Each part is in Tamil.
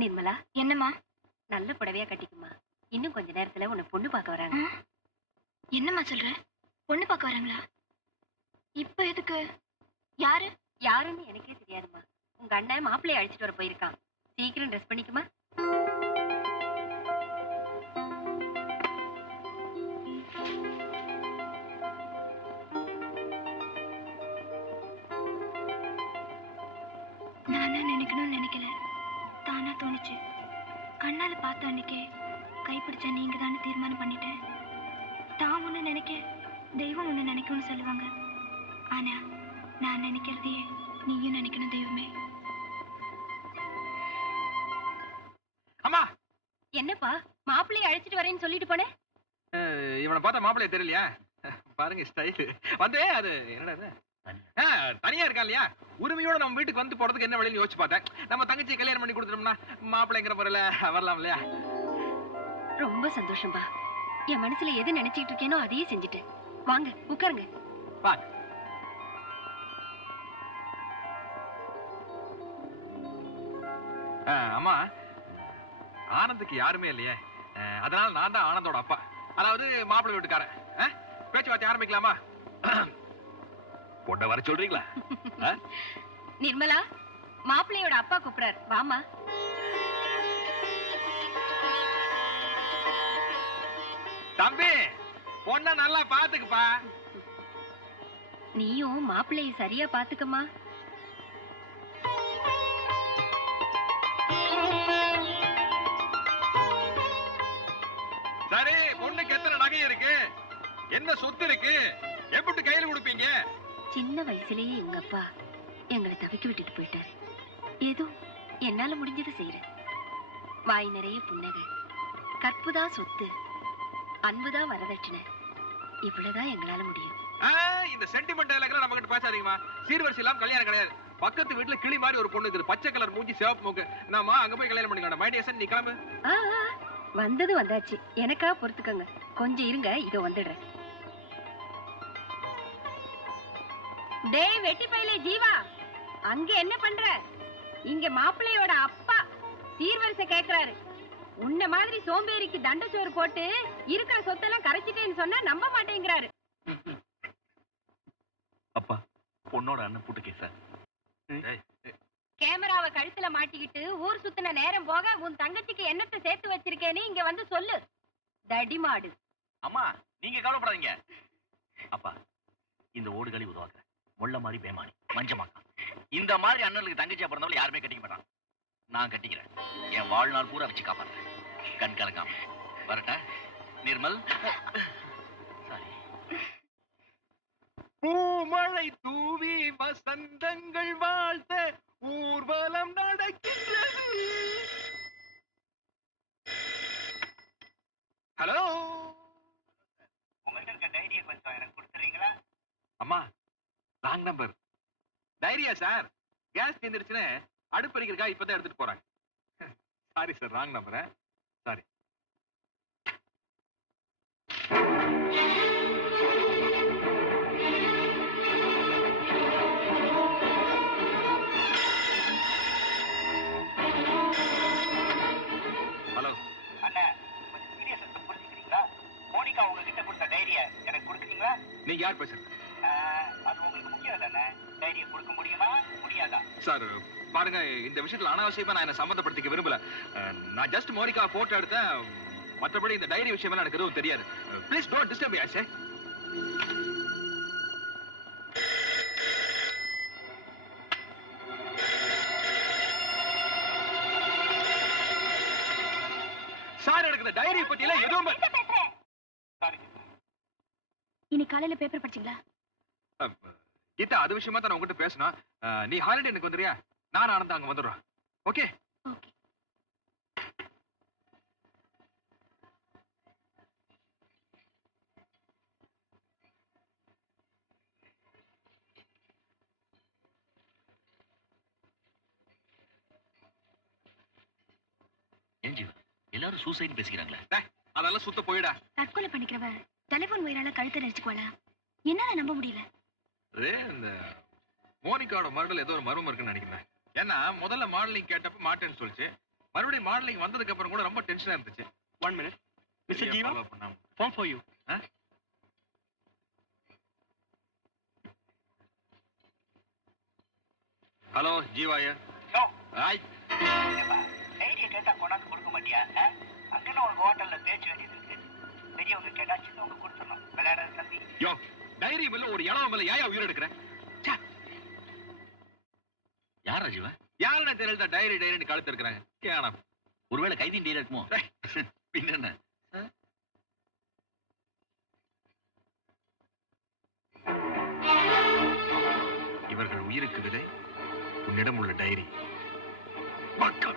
நிர்மலா, என்னம்மா? நல்ல புடவையா கட்டிக்குமா. இன்னும் கொஞ்ச நேரத்துல உன்னை பொண்ணு பார்க்க வராங்க. என்னம்மா சொல்ற? பொண்ணு பார்க்க வராங்களா? இப்ப எதுக்கு? யாரு? யாருன்னு எனக்கே தெரியாதுமா. உங்க அண்ணன் மாப்பிள்ளைய அழைச்சிட்டு வர போயிருக்கான். சீக்கிரம் ட்ரெஸ் பண்ணிக்குமா. நானா நினைக்கணும்னு நினைக்கல, தானா தோணுச்சு. கண்ணால பார்த்த அன்னைக்கே கைப்பிடிச்ச நீங்க தானே தீர்மானம் பண்ணிட்டேன். தான் ஒண்ணு நினைக்க தெய்வம் ஒண்ணு நினைக்கும்னு சொல்லுவாங்க. ஆனா நான் நினைக்கிறதையே நீயும் நினைக்கணும் தெய்வமே. அம்மா, என்னப்பா மாப்பிள்ளைய அழைச்சிட்டு வரேன்னு சொல்லிட்டு போனேன். இவனை பார்த்தா மாப்பிள்ளைய தெரியலையா? பாருங்க ஸ்டைல். வந்து அது என்னடா இது? தனியா இருக்கான் இல்லையா? உரிமையோட நம்ம வீட்டுக்கு வந்து போறதுக்கு என்ன வழின்னு யோசிச்சு பார்த்தேன். நம்ம தங்கச்சி கல்யாணம் பண்ணி கொடுத்துட்டோம்னா மாப்பிள்ளைங்கிற முறையில வரலாம் இல்லையா? ரொம்ப சந்தோஷம்பா. என் மனசுல எது நினைச்சிட்டு இருக்கேனோ அதையே செஞ்சுட்டேன். வாங்க உட்காருங்க. வாங்க. அம்மா, ஆனந்துக்கு யாருமே இல்லையே, அதனால நான் தான் ஆனந்தோட அப்பா, அதாவது மாப்பிள்ளை வீட்டுக்காரன். பேச்சுவார்த்தை ஆரம்பிக்கலாமா? பொண்ணை வர சொல்றீங்களா? நிர்மலா, மாப்பிள்ளையோட அப்பா கூப்பிடுறார், வாமா. தம்பி, பொண்ணை நல்லா பாத்துக்குப்பா. நீயும் மாப்பிள்ளைய சரியா பாத்துக்கமா. சரி, பொண்ணுக்கு எத்தனை நகை இருக்கு, என்ன சொத்து இருக்கு, எப்படி கையில கொடுப்பீங்க? சின்ன வயசுலயே எங்க அப்பா எங்களை தவிக்க விட்டுட்டு போயிட்டார். ஏதோ என்னால முடிஞ்சதை செய்யறேன். வாய் நிறைய புன்னகை, கற்புதான் சொத்து, அன்புதான் வரதட்சணை. இவ்வளவுதான் எங்களால முடியும். இந்த சென்டிமெண்ட் டயலாக்லாம் நம்ம கிட்ட பேசாதீங்கம்மா. சீர்வரிசை இல்லாம கல்யாணம் கிடையாது. பக்கத்து வீட்டுல கிளி மாதிரி ஒரு பொண்ணு இருக்குது, பச்சை கலர் மூஞ்சி, சிவப்பு மூக்கு. நாம அங்க போய் கல்யாணம் பண்ணிக்கலாம். மைடியேசன், நீ கிளம்பு. வந்தது வந்தாச்சு, எனக்கா பொறுத்துக்கங்க. கொஞ்சம் இருங்க, இதோ வந்துடுறேன். டேய் வெட்டி பையலே ஜீவா, அங்க என்ன பண்ற? இங்க மாப்பிள்ளையோட அப்பா சீர்வரிசை கேக்குறாரு. உன்ன மாதிரி சோம்பேறிக்கு தண்டச்சோறு போட்டு இருக்கிற சொத்தெல்லாம் கரைச்சிட்டேன்னு சொன்னா நம்ப மாட்டேங்கிறாரு. அப்பா, பொண்ணோட அண்ணன் பூட்டு கேசா. கேமராவை கழுத்துல மாட்டிக்கிட்டு ஊர் சுத்தின நேரம் போக உன் தங்கச்சிக்கு என்னத்தை சேர்த்து வச்சிருக்கேன்னு இங்க வந்து சொல்லு. தடிமாடு. அம்மா, நீங்க கவலைப்படாதீங்க. அப்பா, இந்த ஓடுகளி உருவாக்குற முள்ள மாதிரி பேமானி மஞ்சமாக்கா, இந்த மாதிரி அண்ணனுக்கு தங்கச்சியா பிறந்தவளை யாருமே கட்டிக்க மாட்டான். நான் கட்டிக்கிறேன். என் வாழ்நாள் பூரா வச்சு காப்பாத்துறேன். கண் கலங்காம வரட்ட நிர்மல். சாரி. பூமழை தூவி வசந்தங்கள் வாழ்த்த ஊர்வலம் நடக்கின்றது. ஹலோ, உங்கள்கிட்ட இருக்க டைரியை கொஞ்சம் எனக்கு கொடுத்துறீங்களா? அம்மா, ராங் நம்பர். டைரியா சார்? கேஸ் தீர்ந்துருச்சுன்னு அடுப்பறிக்கிறக்கா இப்பதான் எடுத்துட்டு போறாங்க. Sorry sir, wrong number. Sorry. Hello அண்ணா, கொஞ்சம் சீரியஸ் புரிஞ்சுக்கிறீங்களா? மோனிகா உங்ககிட்ட கொடுத்த டைரியை எனக்கு கொடுக்குறீங்களா? நீங்க யார் பேசுறது? அது உங்களுக்கு முக்கியம் தானே. டைரியை கொடுக்க முடியுமா முடியாதா? சார் பாருங்க, இந்த விஷயத்துல அனாவசியமா நான் என்ன சம்மந்தப்படுத்திக்க விரும்பல. நான் ஜஸ்ட் மோனிகா போட்டோ எடுத்தேன். மற்றபடி இந்த டைரி விஷயம் எனக்கு எதுவும் தெரியாது. Please don't disturb me. ஆச்சே, சார் எனக்கு இந்த டைரி பத்தியெல்லாம் எதுவும் இன்னைக்கு காலையில பேப்பர் படிச்சீங்களா? கீதா, அது விஷயமா தான் நான் உங்ககிட்ட பேசணும். நீ ஹாலிடே எனக்கு வந்துறியா? நான் ஆனந்தா அங்க வந்துடுறோம். ஓகே? ஓகே. எல்லாரும் சூசைட் பேசிக்கிறாங்களே. அதெல்லாம் சுத்த போயிடா. தற்கொலை பண்ணிக்கிறவ டெலிபோன் உயிரால கழுத்தை நெரிச்சுக்குவாளா? என்னால நம்ப முடியல. இந்த மோனிகாவோட மர்டர்ல ஏதோ ஒரு மர்மம் இருக்குன்னு நினைக்கிறேன். ஏன்னா முதல்ல மாடலிங் கேட்டப்ப மாட்டேன்னு சொல்லிச்சு. மறுபடியும் மாடலிங் வந்ததுக்கு அப்புறம் கூட ரொம்ப டென்ஷனா இருந்துச்சு. 1 minute. Mr. Jiva, phone for you. Hello ஜீவாயா. ஹாய். டைரியை கேட்டா கொண்டாந்து கொடுக்க மாட்டியா? அங்கன்னு உனக்கு ஹோட்டல்ல பேச்சு வேண்டியது இருக்கு. பெரியவங்க கேட்டா சின்னவங்க கொடுத்துடணும். விளையாடுற தம்பி. யோ, டைரி மேல ஒரு இளவ மேல ஏயா உயிர் எடுக்கிறேன்? யார் ராஜீவா? யாருன்னு தெரியல, டைரி டைரின்னு கழுத்து இருக்கிறாங்க. கேணம். ஒருவேளை கைதின் டீலர் இருக்குமோ? பின்ன இவர்கள் உயிருக்கு விதை உன்னிடம் உள்ள டைரி. மக்கள்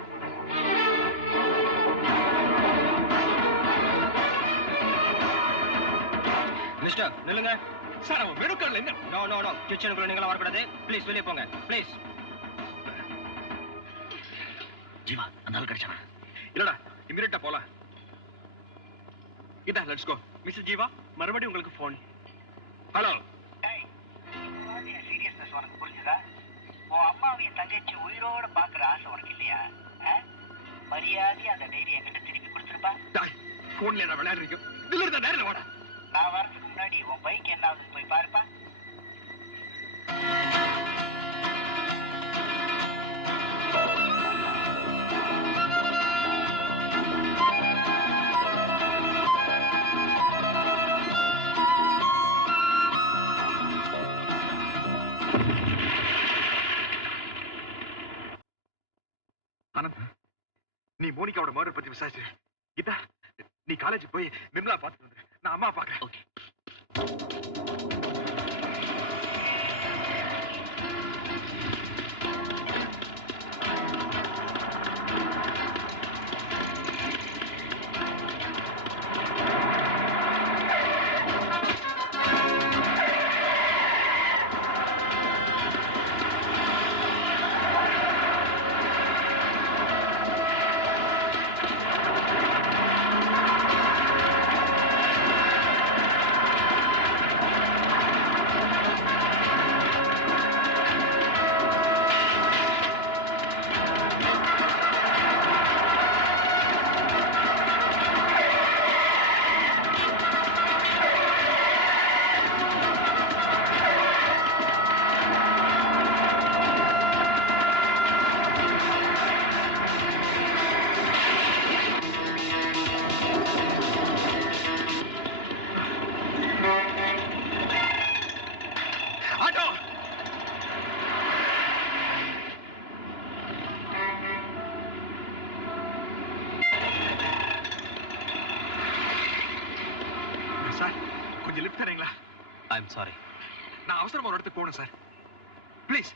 மிஸ்டர் நில்லுங்க. சார், அவன் மெனுக்கல்ல என்ன? நோ நோ நோ, கிச்சனுக்குள்ள நீங்களா வரக்கூடாது. ப்ளீஸ் வெளியே போங்க ப்ளீஸ். ஜீவா, அந்த ஆள் கிடைச்சானா? இல்லடா, இமிடியேட்டா போலாம். இதா, லெட்ஸ் கோ. மிஸ்டர் ஜீவா, மறுபடியும் உங்களுக்கு ஃபோன். ஹலோ. டேய், இந்த சீரியஸ்னஸ் உனக்கு புரிஞ்சுதா? உன் அம்மாவையும் தங்கச்சி உயிரோட பாக்குற ஆசை உனக்கு இல்லையா? மரியாதையா அந்த டைரி என்கிட்ட திருப்பி கொடுத்துருப்பா. டாய், போன்ல என்ன விளையாடுறீங்க? நில்லுடா, நேரல வாடா. நான் வரதுக்கு முன்னாடி உன் பைக் என்ன ஆகுதுன்னு போய் பாருப்பா. ஆனந்த், நீ மோனிகாவோட மர்டர் பத்தி விசாரிச்சு கீதா, நீ காலேஜ் போய் நிர்மலா பார்த்துட்டு வந்துரு. நான் அம்மா பார்க்கறேன். ஓகே. சார், கொஞ்சம் லிஃப்ட் தரீங்களா? I am sorry. நான் அவசரமா ஒரு இடத்துக்கு போகணும் சார். ப்ளீஸ்.